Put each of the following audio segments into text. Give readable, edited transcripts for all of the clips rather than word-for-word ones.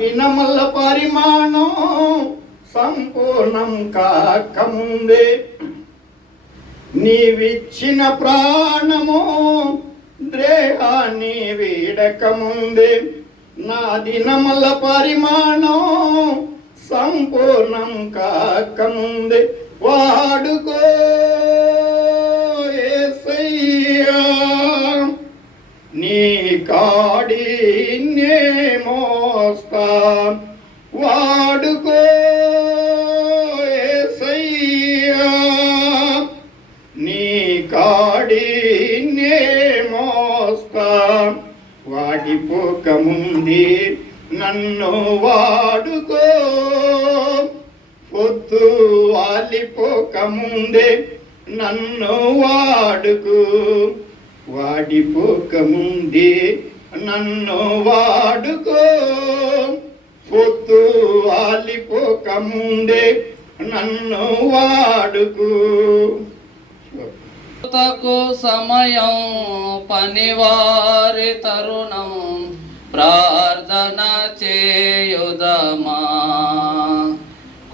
దినముల పరిమాణం సంపూర్ణం కాకముందే నీవిచ్చిన ప్రాణము దేహాన్ని వీడకముందే నా దినముల పరిమాణం సంపూర్ణం కాకముందే వాడుకో యేసయ్యా నీ కాడినే మోస్తా వాడుకో యేసయ్యా నీ కాడినే మోస్తా వాడిపోకముందే నన్ను వాడుకో పొద్దు వాలిపోకముందే నన్ను వాడుకో వాడిపోకముందే నన్ను వాడుకో పొద్దు వాలిపోకముందే నన్ను వాడుకో. సమయం పనివారి తరుణం ప్రార్థన చేయుదమా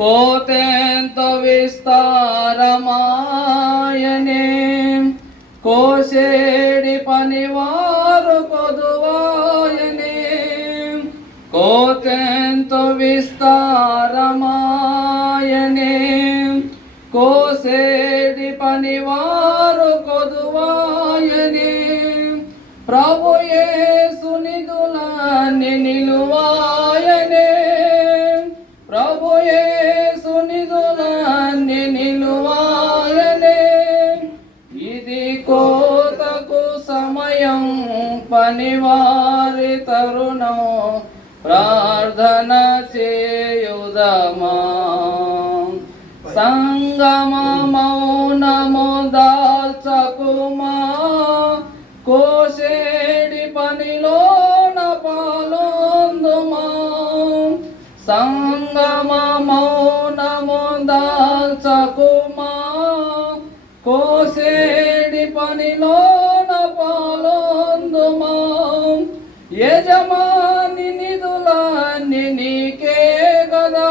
కోతెంతో విస్తారమాయనే కోసేడి పనివారు కొదువాయనే కోతెంతో విస్తారమాయనే కోసేడి పనివారు కొదువాయనే ప్రభు యేసు నిధులన్నీ నిలువాయనే ప్రభు యేసు నిధులన్నీ నిలువాయనే ఇది కోతకు సమయం పనివారి తరుణం ప్రార్థన చేయుదమా సంగమ మౌనము దాల్చకుమా కోసేడి పనిలోన పాలొందుమా సంగమ మౌనము దాల్చకుమా కోసేడి పనిలోన పాలొందుమా యజమాని నిధులన్నీ నీకే గదా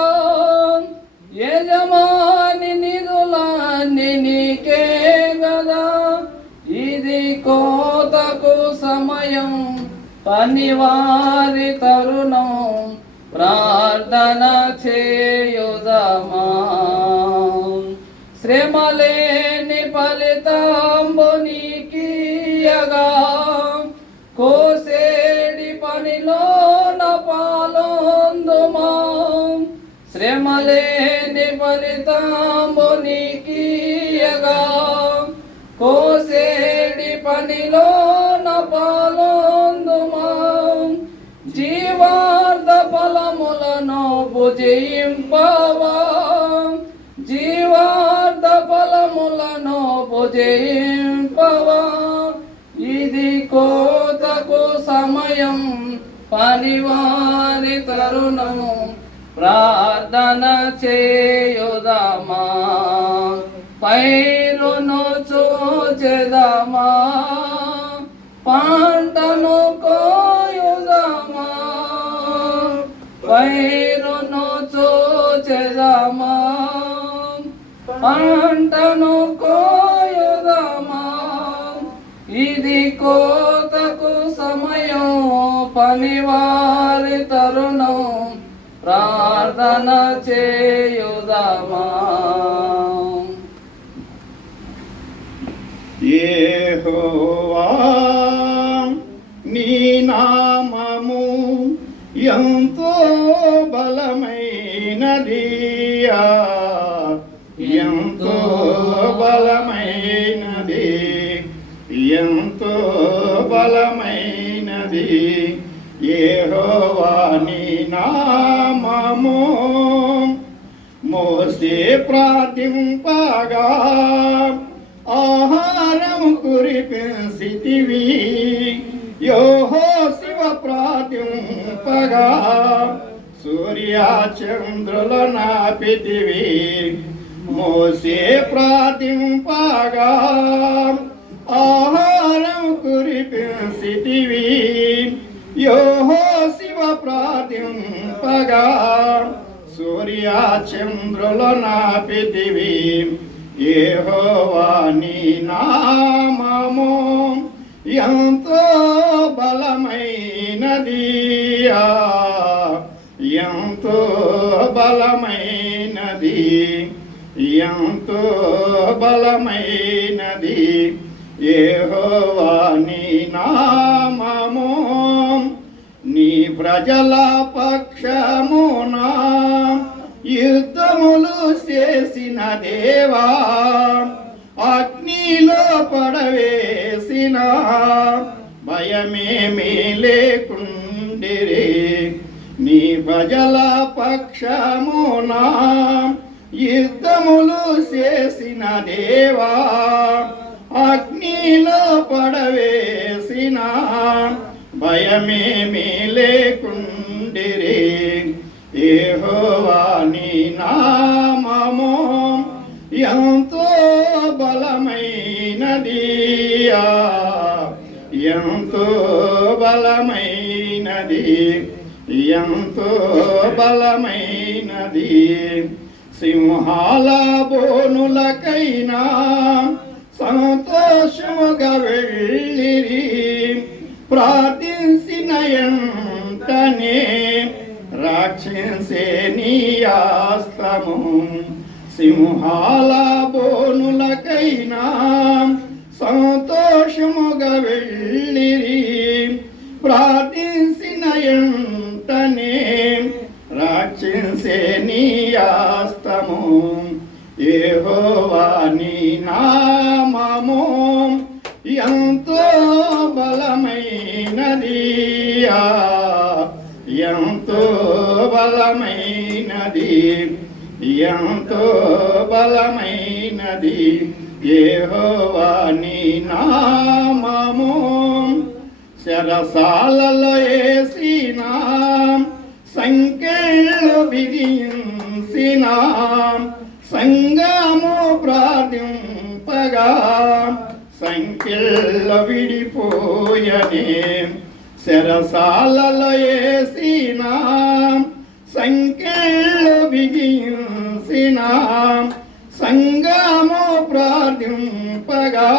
యజమాని నిధులన్నీ నీకే గదా ఇది కోతకు సమయం పనివారి తరుణం ప్రార్థన చేయుదమా శ్రమలేని ఫలితంబు నీకియగా కోసేడి పనిలోన పాలొందుమా శ్రమలేని ఫలితంబు నీకియగా కోసేడి పనిలోన పాలొందుమా జీవార్థ ఫలములను భుజింపవా జీవార్థ ఫలములను భుజింపవా ఇది కోతకు సమయం పనివారి తరుణం ప్రార్థన చేయుదమా పైరును చూచెదమా పంటను కోయుదమా పైరును చూచెదమా పంటను కోయుదమా ఇది కోతకు సమయం పనివారి తరుణం ప్రార్థన చేయుదమా యెహోవా నీ నామము ఎంతో బలమైనదియా ఎంతో బలమైనది ఎంతో బలమైనది యెహోవా నీ నామము మోసే ప్రార్థింపగా ఆహారం కురిపించితివి యెహోషువ ప్రార్థింపగా సూర్య చంద్రుల నాపితివి మోసే ప్రార్థింపగా ఆహారం కురిపించితివి యెహోషువ ప్రార్థింపగా పగా సూర్య చంద్రుల నాపితివి యెహోవా నీ నామము ఎంతో బలమైనది ఎంతో బలమైనది ఎంతో బలమైనది యెహోవా నీ నామము నీ ప్రజల పక్షమున యుద్ధములు చేసిన దేవా అగ్నిలో పడవేసిన భయమేమీ లేకుండిరి నీ ప్రజల పక్షమున యుద్ధములు చేసిన దేవా అగ్నిలో పడవేసిన భయమేమీ లేకుండిరి యెహోవా నీ నామము ఎంతో బలమైనది ఎంతో బలమైనది ఎంతో బలమైనది సింహాల బోనులకైనా సంతోషముగా వెళ్ళిరి ప్రార్థించిన ఎంటనే రక్షించే నీ ఆస్తము సింహాల బోనులకైనా సంతోషముగా వెళ్ళిరి ప్రార్థించిన ఎంటనే రక్షించే నీ ఆస్తము యెహోవా నీ నామము ఎంతో బలమైనది ఎంతో బలమైనది ఎంతో బలమైనది యెహోవా నీ నామము శరసాలలో వేసిన సంకెళ్ళు బిగించిన సంగము ప్రార్థింపగా సంకెళ్ళు విడిపోయనే శరసాలలో వేసిన సంకెళ్ళు బిగించిన సంగము ప్రార్థింపగా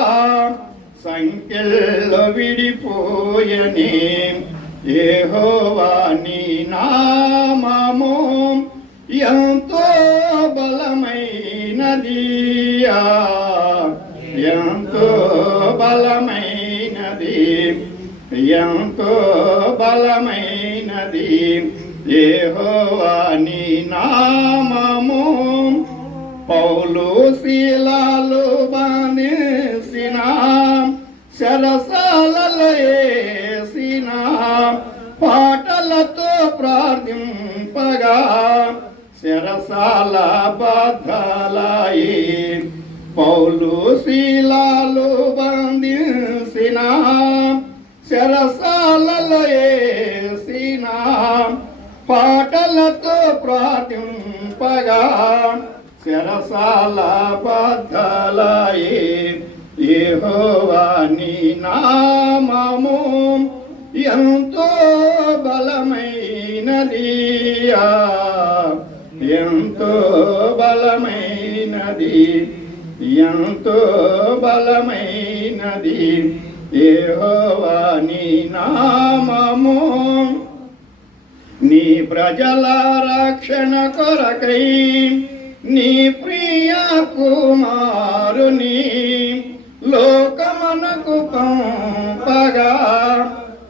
సంకెళ్ళు విడిపోయనే యెహోవా నీ నామము ఎంతో బలమైనది ఎంతో బలమైనది ఎంతో బలమైనది యెహోవా నీ నామము పౌలు శీలాలు బానిసిన శరసాలలో వేసిన పాటలతో ప్రార్థింపగా శరసాల బద్దలాయి పౌలు శీలాలు బంధించిన శరసాలలో వేసిన పాటలతో ప్రార్థింపగా శరసాల బద్దలాయి యెహోవా నీ నామము ఎంతో బలమైనది ఎంతో బలమైనది ఎంతో బలమైనది యెహోవా నీ నామము నీ ప్రజల రక్షణ కొరకై నీ ప్రియ కుమారుని లోకమునకు పంపగా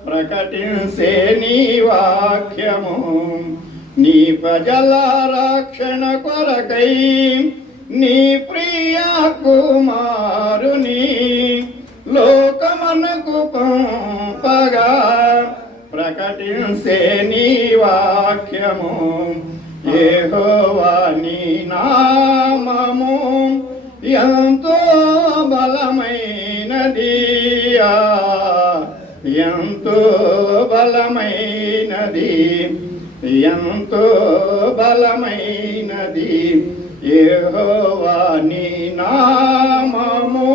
ప్రకటించే నీ వాక్యము నీ ప్రజల రక్షణ కొరకై నీ ప్రియ కుమారుని లోకమునకు పంపగా ప్రకటించే నీ వాక్యము యెహోవా నీ నామము ఎంతో బలమైనది ఎంతో బలమైనది ఎంతో బలమైనది యెహోవా నీ నామము